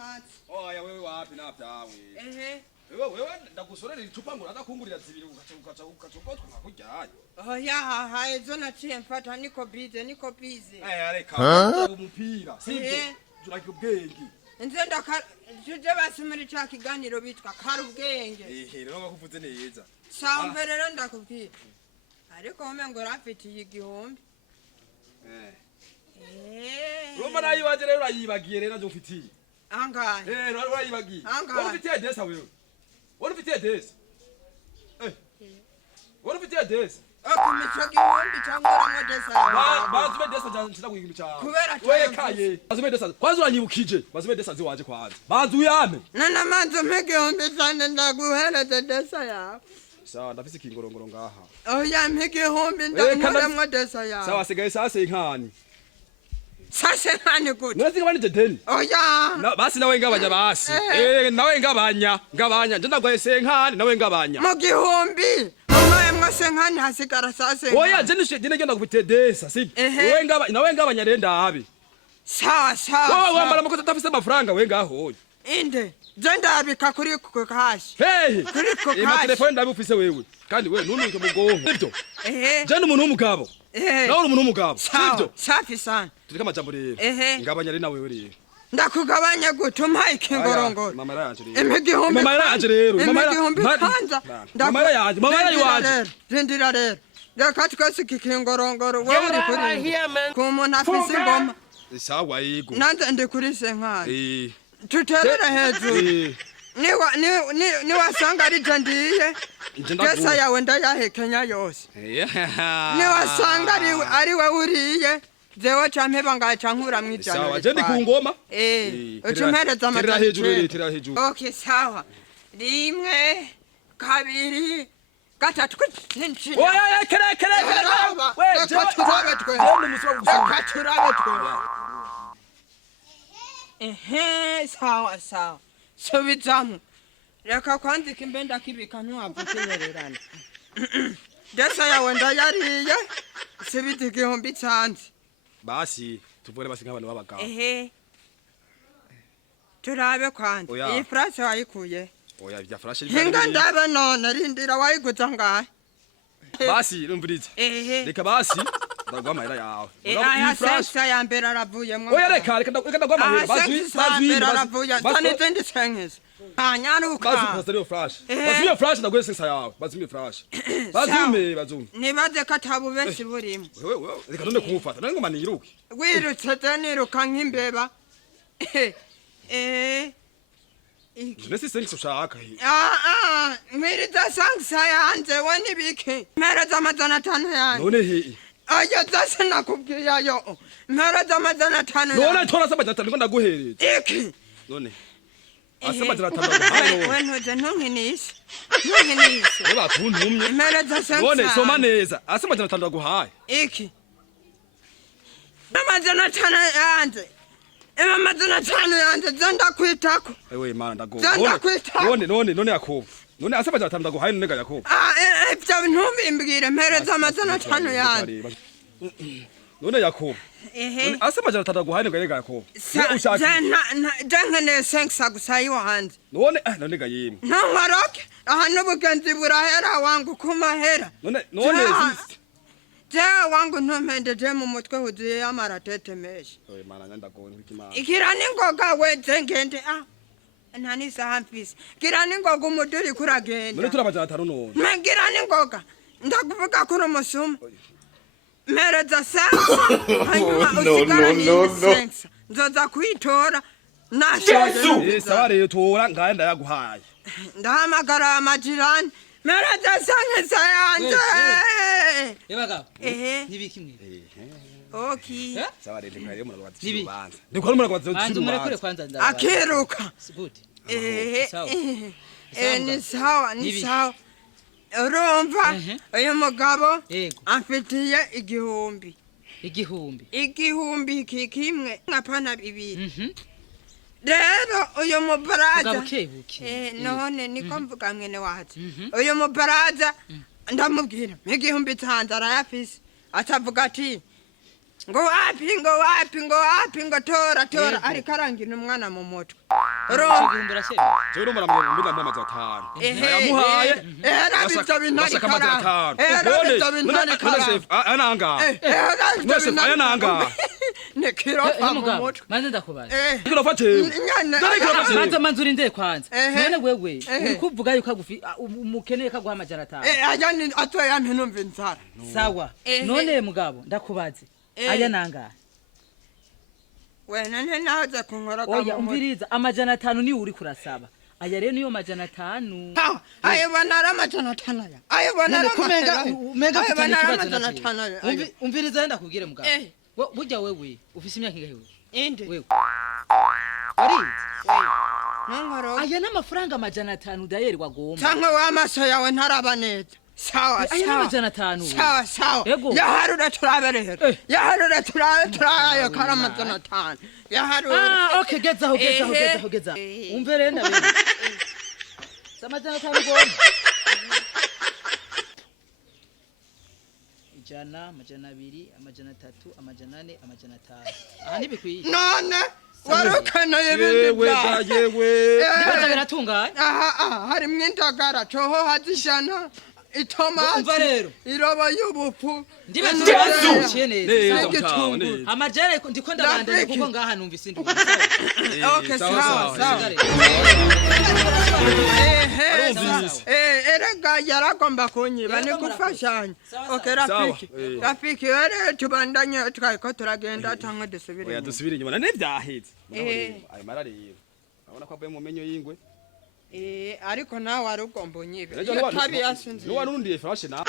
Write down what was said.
amatsi. Oya wewe wapi navyawe? Ehe. Wewe ndagusorera icupa ngo nadakungurira zibiri ukacokotwa nkakujyanye. Oya haha ejo naciye mfata niko bize. Areka umupira. Sivyo. Juragira ubwenge. Nze tuje basumira cya kiganiro bitwa kari ubwenge. Rero bakuvuze neza. Sambe rero ndakubwira. Ariko umengo rafitiye igihumbi. Roma nayi waje rero ayibagiye rero ufitiye. Angahe? Rero urayibagiye. Angahe? Ufitiye desa wewe. Ufitiye desa. Ufitiye desa. Akumico gihumbi cyangwa ngodesa. Bazume desa nshira kuyigira cyane. Kubera wewe kaye. Bazume desa. Kwanza uranyibukije. Bazume desa ziwaje kwanza. Bazu yame. Nana manzo mpegihumbi cyane ndaguhereza desa yawe. Sawa ndafise ikingorongoro ngaha. Oya mpegihumbi ndamuremwe desa yawe. Sawa sigaye sase inkani. Sase nkani gute? Nurazi ngabanje deni. Oya. Basi nawe ngabanya basi. Nawe ngabanya. Nje ndagwaye senkani nawe ngabanya. Mu gihumbi. Oya mwase nkani hasigara sase. Oya je ngenda kubitedesa sibyo. Wewe ngabanya nawe ngabanya rero ndabe. Sawa. Wowe wambara mukoze tafise amafaranga we ngaho. Inde. Je ndabika kuri kukashi. Hey. Kuri kukashi. Ima telefone ndabufise wewe. Kandi we nununke mugongo. Sibyo. Je n'umuntu w'umugabo. Nawe umuntu w'umugabo. Sibyo. Safi sana. Tureka amajambo rero. Ngabanya rero nawe rero. Ndakugabanya gutuma ikingorongoro. Mama yanje rero. Imigihumbi. Mama yanje rero. Imigihumbi kwanza. Mama yanje. Mama yanje. Rindira rero. Reka twese ikingorongoro wewe uri kuri. Ku muntu afise ingoma. Sawa yego. Nanze ndi kuri senkani. Tuterere hejuru. Ni wasanga ari jandiye. Gesa yawe ndayahekenya yose. Ni wasanga ari we uriye. Zewe champeba ngacha nkura mwijana. Sawa, je ndi ku ngoma? Utumpereza amatara. Tera hejuru. Okay, sawa. Rimwe, kabiri, gatatu. Oya, kere. We, turabe twe. Sawa. Subitsamu. Reka kwandika imbenda kibika ntuhavukinyererana. Desa yawe ndayariye. Sibiti igihumbi cyanze. Basi tuvure basi nk'abantu babagabo. Turabe kwanza. Iyi flash wayikuye. Oya bya flash Hinga ndabe none rindira wayiguza ngahe. Basi rumvirize. Reka basi ndagwa amahera yawe. Iyi flash ya mbere aravuyemwe. Oya reka ndagwa amahera. Basi tende senkese. Anyaruka. Basi pastoriyo flash. Basi flash ndagwe sensa yawe. Basi flash. Bazume. Nibaze katabu benshi burimo. Wewe reka none kumufata. Nangoma niruke. Wirutse niruka nk'imbeba. Nesi sense ushaka hi. Mwiriza sangsa yanze wani biki. Mpereza amajana 5 yanjye. None he. Ayo zase nakubwiye ayo. Mpereza amajana 5 yanjye. None tora amajana 5 ngo ndaguhereza. Iki. None. Amajana 5 ngo. Wenoje ntunkinishe. Oba kuntumye. Mpereza sangsa. None soma neza. Amajana 5 ndaguhaye. Iki. Amajana 5 yanjye. Amajana 5 yanjye zenda kwitako. Ewe mana ndago. None yakobo. None amajana 5 ndaguhaye none ga yakobo. Ibyo ntumbimbwire mpereza amajana 5 yanjye. None yakobo. Amajana 5 ndaguhaye none ga yakobo. Ushaka. Jangane sengsa gusayi wanjye. None ga yimi. Ntawaroke. Aha n'ubugenzi burahera wangu kumahera. None Jewe wangu ntumpendeje mu mutwe huzuye amaratete menshi. Oye mana ndagona nk'ikimana. Ikira ningoga weze ngende nani sahamfisi. Kira ningoga umuduri kuragenda. None turabajana 5 none. Ngira ningoga ndakuvuga kuri umusuma. Mereza sensa. No. Nzoza kwitora. Nashoje. Sawa rero tora ngaye ndayaguhaye. Ndahamagara amajirani. Mereza sensa yanjye. Yebagabo. Nibiki mwe. Okay. Sawa rero ngare mu rwanda cy'ubanza. Ndiko mu rwanda cy'ubanza. Murekure kwanza ndaza. Akiruka. Good. Ni sawa. Urumva uyu mugabo amfitiye igihumbi. Igihumbi kimwe nkapana 2. Rero uyu mubaraza. None niko mvuga mwene wacu. Uyu mubaraza ndamubwira igihumbi cyanjye arayafise atavuga ati ngo wapi ngo tora ariko arangira umwana mu mutwe Chigimbura se. Jero mbona amazi atanu. Yamuhaye. Nabitsa bintari kara. Nabitsa bintari kara. Ananga. Nose ananga. Nekiro fa mu mutwe. Manze ndakubaza. Kiro fate. Manze manzuri nde kwanza. None wewe ukuvuga yuko agufi umukeneye kaguha amajana 5. Ajani atwe yampe numva inzara. Sawa. None mugabo ndakubaze. Aya nanga. Wena naza kunkora Oya umviriza amajana 5 ni uri kurasaba. Aya rero niyo majana 5. Ayo banara amajana 5 aya. Ayo banara umenga kutana kibazo. Umviriza yenda kubwire mugabo. Burya wewe ufise imyaka ingahe wewe? Inde. Wewe. Ari? Nangaro. Aya n'amafaranga amajana 5 dayeri wagomba. Tankwe w'amaso yawe ntaraba neza. Sawa. Aya n'amajana 5. Sawa. Yaharura turabe rero. Yaharura turayo karamajana 5. Yaharura. Okay, geza. Umve rero nabe. Samajana 5 gomba. Ijana, amajana 2, amajana 3, amajana 4, amajana 5. Aha ntibikwiye. None warukana ibindi bya. Yewe. Nibaza biratungaye. Hari mwindagara coho hazishana. Itomati. Umva rero. Iroba y'ubupfu. Ndibaza Neza. amajana ndiko ndabandanya kuko ngaha numvise ndi. Okay, sawa. Erega yaragomba kunyiba ni gufashanya. Okay, Rafiki were tubandanye twako turagenda cyangwa dusubire. Oya dusubire inyuma nane byaheze. Ayo marariro. Abona ko avuye mu menyo y'ingwe. Ariko nawe arugomba unyibe. Iyo tabi yasinze. Nuwa nundi flash na.